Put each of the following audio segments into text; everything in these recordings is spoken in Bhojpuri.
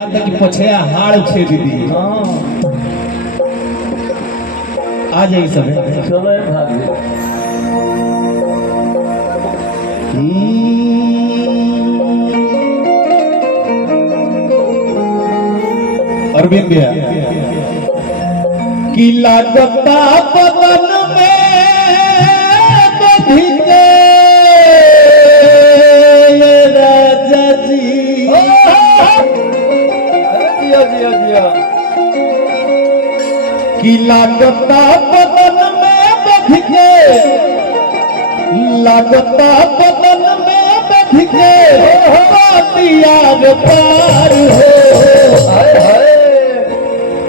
तक पछया हाड़ छेद दी। आ जाइए सब चलो भाभी अरविंद भैया की लागता बदन में बधिके राजा जी की लागता बदन में बधिके लागता बदन में बधिके यार पार हो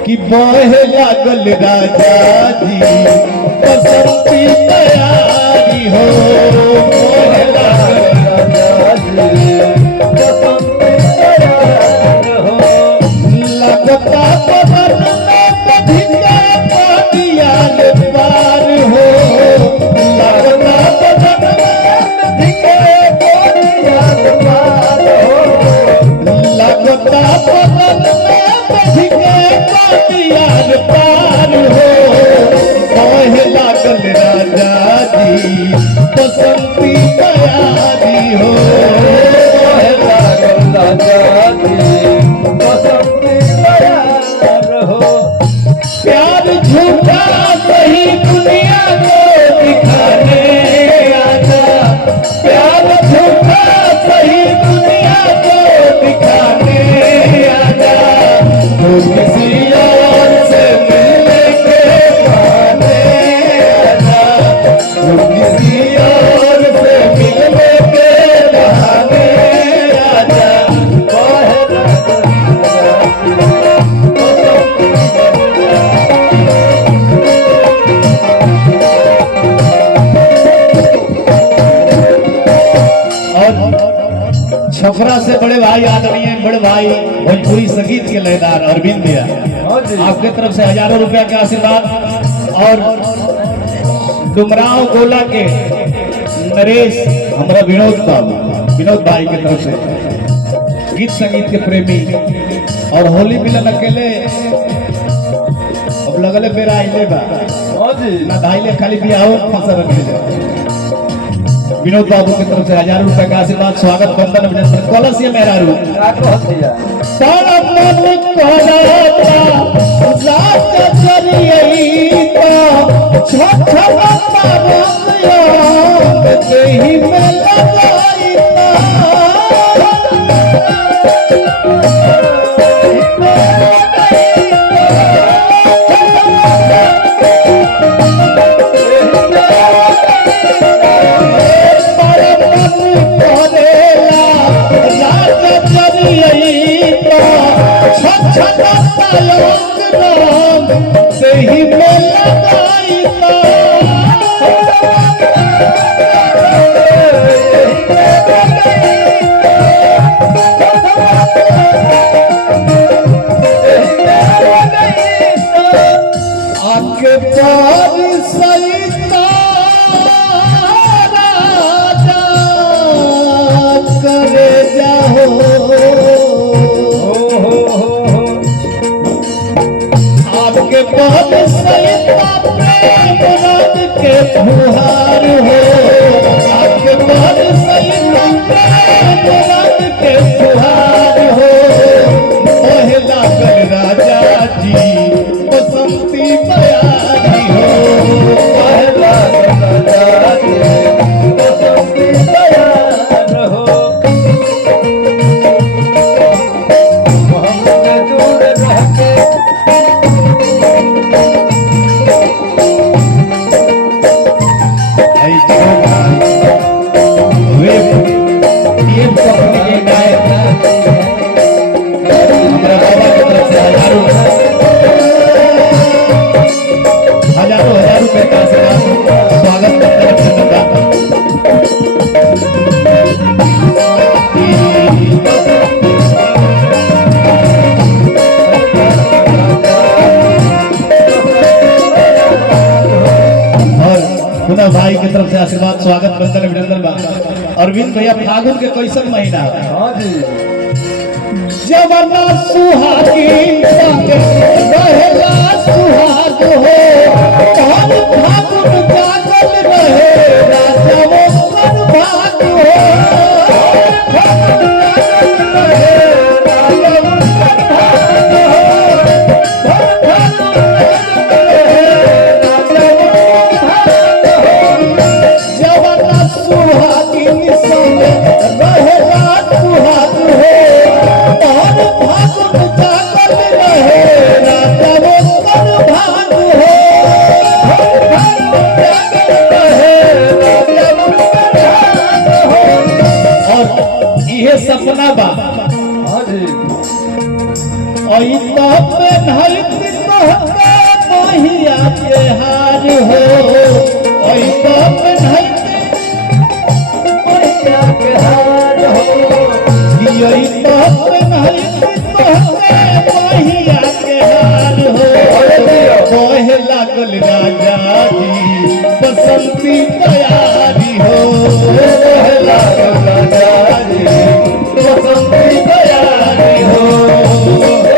कि बहे लागल राजा जी बसंती तैयारी हो बहे लागल राजा जी बसंती तैयारी हो लगता बदन में बधिके यार पार हो लगता बदन में बधिके यार पार हो लगता बदन में बधिके यार पार हो कहे लागल राजा जी बसंती तैयारी हो कहे लागल राजा जी बसंती तैयार हो प्यार झूठा सही दुनिया को दिखाने आजा प्यार झूठा सही दुनिया को दिखाने आजा तो किसी और से मिलने के बहाने आजा तो किसी और से मिलने के बहाने आजा छपरा से बड़े भाई आदरणीय बड़े भाई भोजपुरी संगीत के लयदार अरविंद भैया आपके तरफ से हजारों रुपया का आशीर्वाद और डुमराव गोला के नरेश हमारा विनोद भाई के तरफ से गीत संगीत के प्रेमी और होली मिलन अकेले अब लगले बेरा आइले बा ना धाइले खाली बियाहो फसल रखले विनोद बाबू की तरफ से हजारों रुपए का आशीर्वाद स्वागत बंदन अभिनंदन कॉलस ये मेरा रू सारा मन कोराता लाज जरियई तो छछलता रंगयो देही में लगाई सही में लगाई आके पार सईता राजा करे जाओ आपके बहुत सईता प्रेम रंग के फुहार हो आपके बहुत सईता प्रेम रंग के फुहार हो ओहे लागल राजा जी बसंती तैयारी हो ओहे लागल राजा जी बसंती तैयार हो मोहम्मद दूर रह के हजारों रुपए का स्वागत पुनः भाई की तरफ से आशीर्वाद स्वागत बंदन अभिनंदन बा। अरविंद भैया फागुन के कैसन महीना जवना सुहागिन संगे रहेला सुहाग हो हर फागुन जागल रहे राजा वो कर भाग हो जवना सुहागिन संगे रहेला सुहाग हो हर फागुन जागल रहे राजा वो कर भाग हो और ये सपना बा आई तो पेन्हत तोहके महिया के हार हो आई तो पेन्हत महिया के हार हो आई तो पेन्हत तोहके महिया के हार हो कहे लागल राजा जी बसंती तैयारी हो कहे लागल राजा जी बसंती तैयारी हो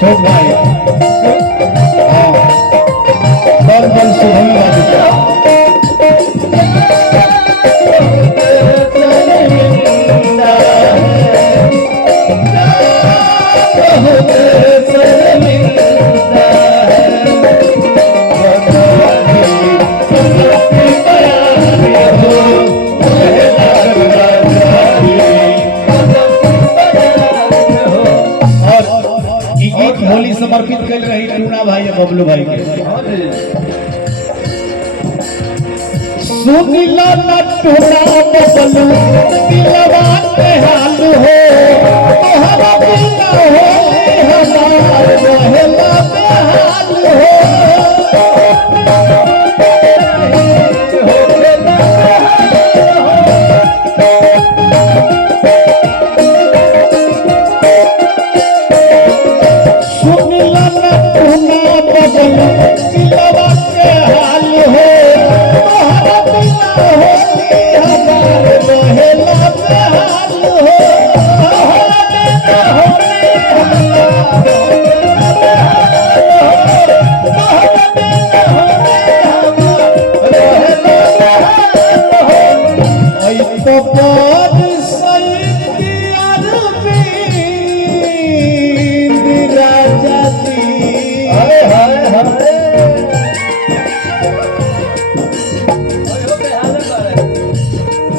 छोट भाई हाँ बल बल शुभम राधिका होली समर्पित कर रही टूना भाई और बबलू भाई के सुनिला न टूना बबलू दिलवा के हाल हो तोहरा बिना होली हमार रहेला बेहाल हो सुनिला न टूना बबलू दिलवा के हाल हो तोहरा बिना होली हमार रहेला बेहाल हो तोहरा बिना होली हमार तोहरा बिना होली हमार रहेला बेहाल हो आई तो पर सैदियार बींद राजा जी हाय हाय हाय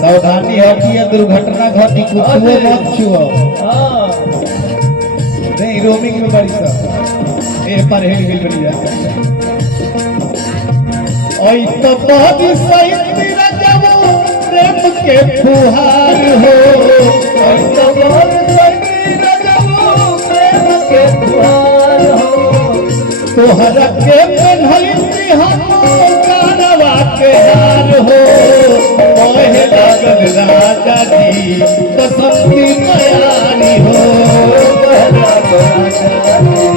सावधानी है कि यह दुर्घटना घटी कुछ मत छुओ नहीं रोमिंग में बड़ी सा एक पर हेल गेल बढ़िया ओई तो बहुत सही राजाओ प्रेम के फुहार हो ओई तो बहुत सही राजाओ प्रेम के फुहार हो तोहरा के पेन्हती हम कारवा के हार हो कहे लागल राजा जी बसंती तैयारी हो कहे लागल राजा जी